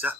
যা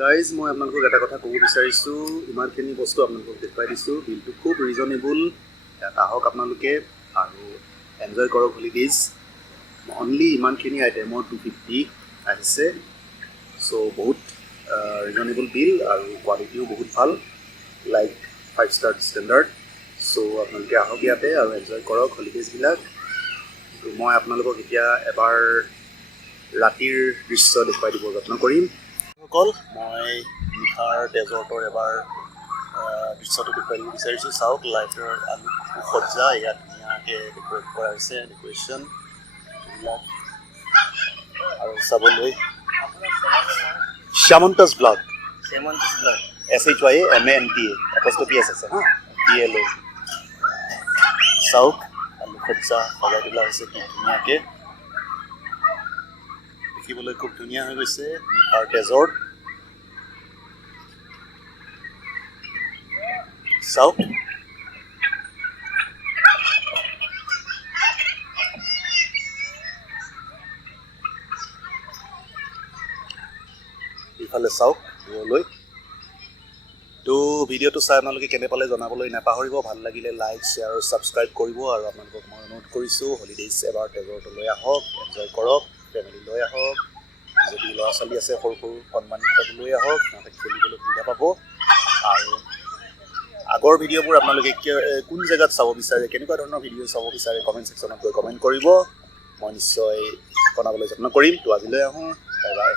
গাইজ মই আপোনালোকক এটা কথা ক'ব বিচাৰিছোঁ ইমানখিনি বস্তু আপোনালোকক দেখুৱাই দিছোঁ বিলটো খুব ৰিজনেবল ইয়াত আহক আপোনালোকে আৰু এনজয় কৰক হলিডেজ অনলি ইমানখিনি আইটেমৰ 250 আহিছে চ' বহুত ৰিজনেবল বিল আৰু কোৱালিটিও বহুত ভাল লাইক 5 ষ্টাৰ ষ্টেণ্ডাৰ্ড চ' আপোনালোকে আহক ইয়াতে আৰু এনজয় কৰক হলিডেজবিলাক ত' মই আপোনালোকক এতিয়া এবাৰ ৰাতিৰ দৃশ্য দেখুৱাই দিব যত্ন কৰিম অকল মই নিশাৰ ডেজৰ্টৰ এবাৰ দৃশ্যটো দেখুৱাই দিব বিচাৰিছোঁ চাওক লাইটৰ আলোক সজ্জা ইয়াত ধুনীয়াকৈ ডেক'ৰেট কৰা হৈছে ডেক'ৰেশ্যন এইবিলাক আৰু চাবলৈ শ্যামন্তাছ ব্লগ SHYAMANTA এপষ্ট্ৰফি আছে হা DL চাওক আলোক সজ্জা সজাই তোলা হৈছে কি ধুনীয়াকৈ দেখিবলৈ খুব ধুনীয়া হৈ গৈছে নিশাৰ ডেজৰ্ট চাওক ইফালে চাওক দূৰলৈ তো ভিডিঅ'টো চাই আপোনালোকে কেনে পালে জনাবলৈ নাপাহৰিব ভাল লাগিলে লাইক শ্বেয়াৰ আৰু ছাবস্ক্ৰাইব কৰিব আৰু আপোনালোকক মই অনুৰোধ কৰিছোঁ হলিডেজ এবাৰ ডেজৰ্টলৈ আহক এনজয় কৰক ফেমিলি লৈ আহক যদি ল'ৰা ছোৱালী আছে সৰু সৰু সন্মানিতক লৈ আহক সিহঁতে খেলিবলৈ সুবিধা পাব আৰু আগৰ ভিডিঅ'বোৰ আপোনালোকে কোন জেগাত চাব বিচাৰে কেনেকুৱা ধৰণৰ ভিডিঅ' চাব বিচাৰে কমেণ্ট ছেকশ্যনত গৈ কমেণ্ট কৰিব মই নিশ্চয় বনাবলৈ যত্ন কৰিম তো আজিলৈ আহোঁ বাই বাই